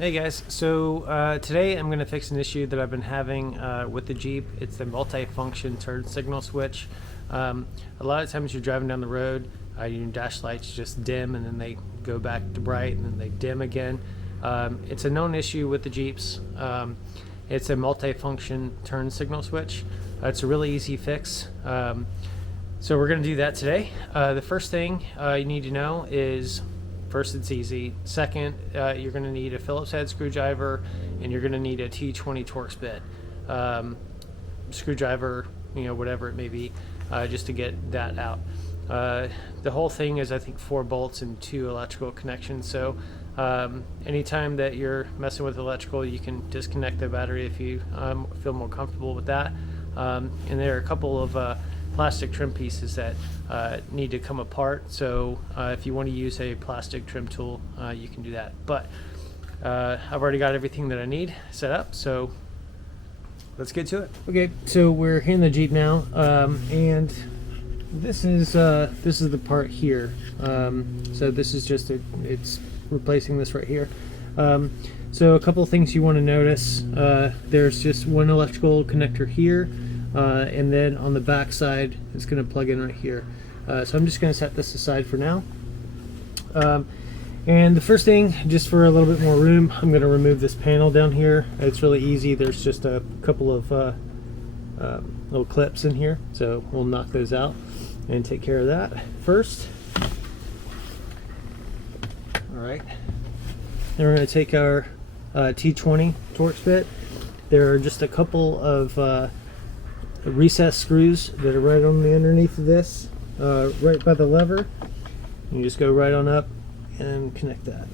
Hey guys, so today I'm going to fix an issue that I've been having with the Jeep. It's the multifunction turn signal switch. A lot of times you're driving down the road, your dash lights just dim and then they go back to bright and then they dim again. It's a known issue with the Jeeps. It's a multifunction turn signal switch. It's a really easy fix. So we're going to do that today. The first thing you need to know is, first, it's easy. Second, you're going to need a Phillips head screwdriver, and you're going to need a T20 Torx bit. Screwdriver, whatever it may be, just to get that out. The whole thing is, I think, 4 bolts and 2 electrical connections. So anytime that you're messing with electrical, you can disconnect the battery if you feel more comfortable with that. And there are a couple of plastic trim pieces that need to come apart, so if you want to use a plastic trim tool, you can do that. But I've already got everything that I need set up, so let's get to it. Okay, so we're here in the Jeep now, and this is the part here. So this is just it's replacing this right here. So a couple of things you want to notice. There's just one electrical connector here. And then on the back side, it's going to plug in right here. So I'm just going to set this aside for now. And the first thing, just for a little bit more room, I'm going to remove this panel down here. It's really easy. There's just a couple of little clips in here, so we'll knock those out and take care of that first. All right. Then we're going to take our T20 Torx bit. There are just a couple of recess screws that are right on the underneath of this, right by the lever. You just go right on up and connect that.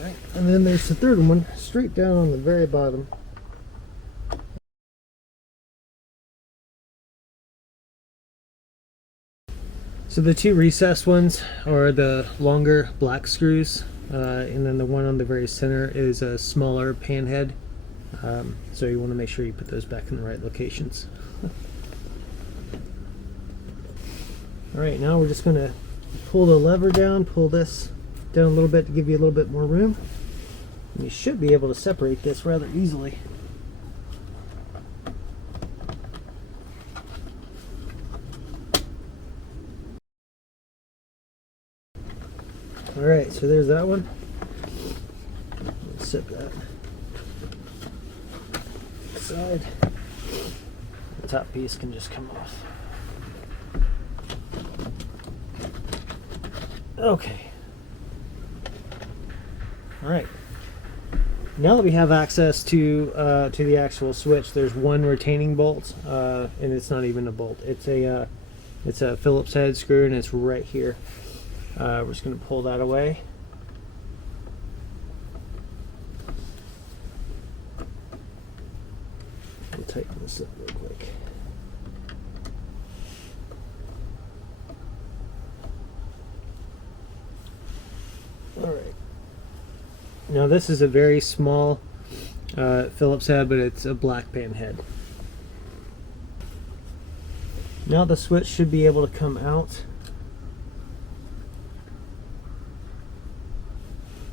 Right. And then there's the third one straight down on the very bottom. So the 2 recessed ones are the longer black screws, and then the one on the very center is a smaller pan head. So you want to make sure you put those back in the right locations. Alright, now we're just going to pull the lever down, pull this down a little bit to give you a little bit more room. And you should be able to separate this rather easily. Alright, so there's that one. Let's set that aside. The top piece can just come off. Okay. Alright. Now that we have access to the actual switch, there's one retaining bolt, and it's not even a bolt. It's a Phillips head screw, and it's right here. We're just going to pull that away. We'll tighten this up real quick. All right. Now this is a very small Phillips head, but it's a black pan head. Now the switch should be able to come out.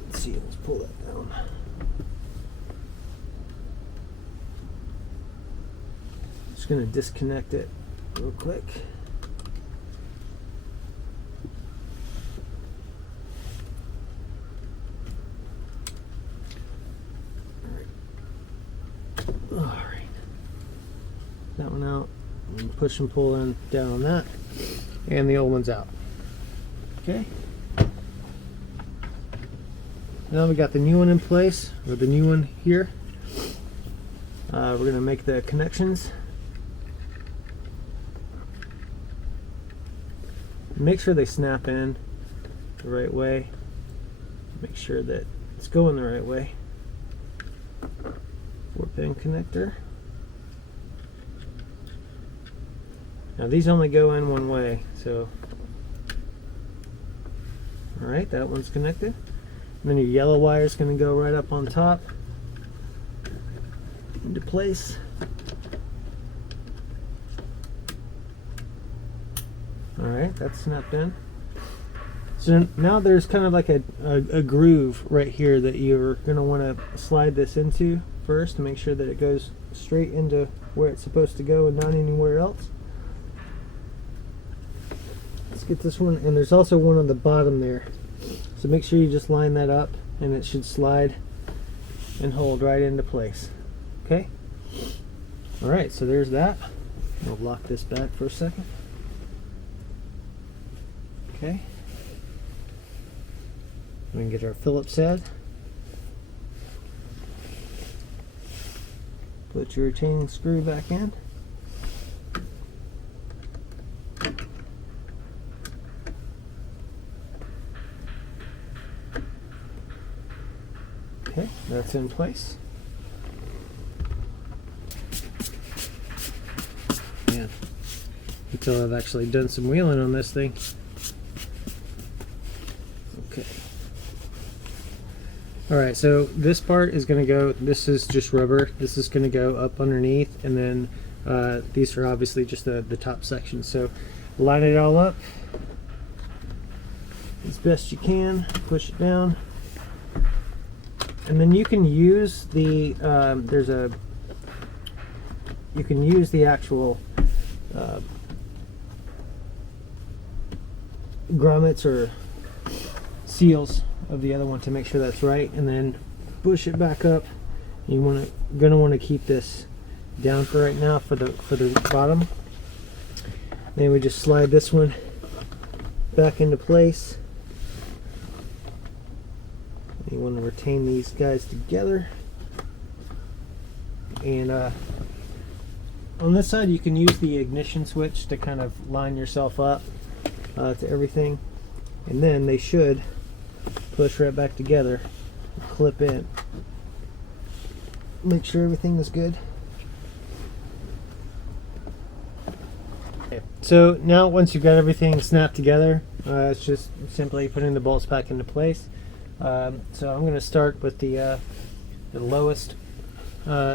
Let's see, let's pull that down. Just going to disconnect it real quick. Alright, that one out, and push and pull in down on that, and the old one's out. Okay, now we got the new one in place, or the new one here. We're going to make the connections. Make sure they snap in the right way. Make sure that it's going the right way. 4-pin connector. Now these only go in one way, so All right, that one's connected. And then your yellow wire is going to go right up on top into place. All right, that's snapped in. So now there's kind of like a groove right here that you're going to want to slide this into first to make sure that it goes straight into where it's supposed to go and not anywhere else. Let's get this one, and there's also one on the bottom there. So make sure you just line that up and it should slide and hold right into place. Okay? Alright, so there's that. We'll lock this back for a second. Okay. We can get our Phillips head. Put your retaining screw back in. Okay, that's in place. Man, until I've actually done some wheeling on this thing. Okay. Alright, so this part is going to go, this is just rubber, this is going to go up underneath, and then these are obviously just the top section. So line it all up as best you can, push it down, and then you can use the, you can use the actual grommets or seals of the other one to make sure that's right, and then push it back up. You're gonna want to keep this down for right now for the bottom. Then we just slide this one back into place. You want to retain these guys together, and on this side you can use the ignition switch to kind of line yourself up to everything, and then they should push right back together, clip in. Make sure everything is good. Okay. So now once you've got everything snapped together, it's just simply putting the bolts back into place. So I'm going to start with the lowest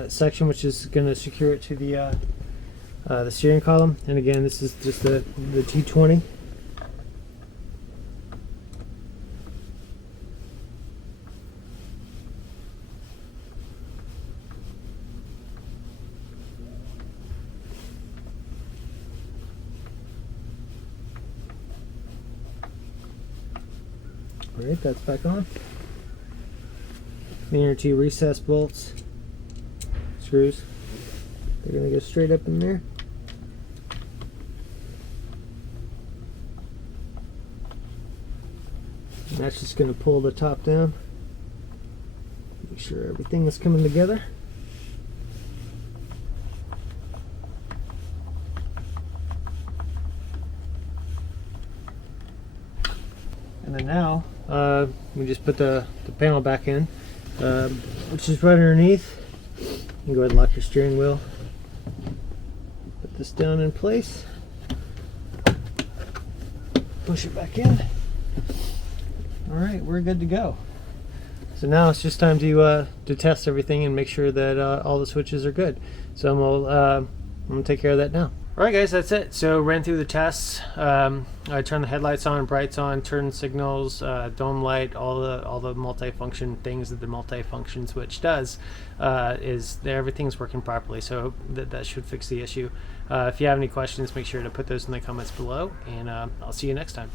section, which is going to secure it to the steering column. And again, this is just the T20. Alright, that's back on. The inner two recess bolts, screws, they're going to go straight up in there. And that's just going to pull the top down. Make sure everything is coming together. And then now, we just put the panel back in, which is right underneath. You can go ahead and lock your steering wheel. Put this down in place. Push it back in. Alright, we're good to go. So now it's just time to test everything and make sure that all the switches are good. So I'm going to take care of that now. Alright guys, that's it. So ran through the tests. I turned the headlights on, brights on, turn signals, dome light, all the multifunction things that the multifunction switch does. Everything's working properly, so that should fix the issue. If you have any questions, make sure to put those in the comments below, and I'll see you next time.